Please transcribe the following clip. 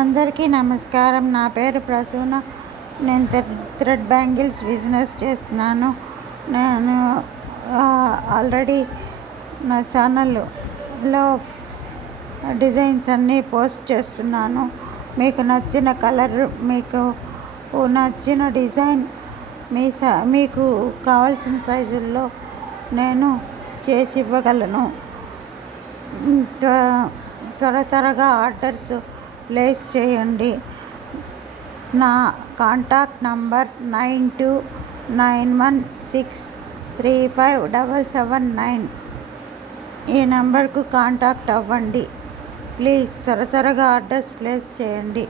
అందరికీ నమస్కారం. నా పేరు ప్రసూన. నేను థ్రెడ్ బ్యాంగిల్స్ బిజినెస్ చేస్తున్నాను. నేను ఆల్రెడీ నా ఛానల్లో డిజైన్స్ అన్నీ పోస్ట్ చేస్తున్నాను. మీకు నచ్చిన కలర్, మీకు నచ్చిన డిజైన్, మీకు కావాల్సిన సైజుల్లో నేను చేసి ఇవ్వగలను. త్వరగా ఆర్డర్స్ ప్లేస్ చేయండి. నా కాంటాక్ట్ నంబర్ 9291635779. ఈ నంబర్కు కాంటాక్ట్ అవ్వండి. ప్లీజ్ త్వరగా ఆర్డర్స్ ప్లేస్ చేయండి.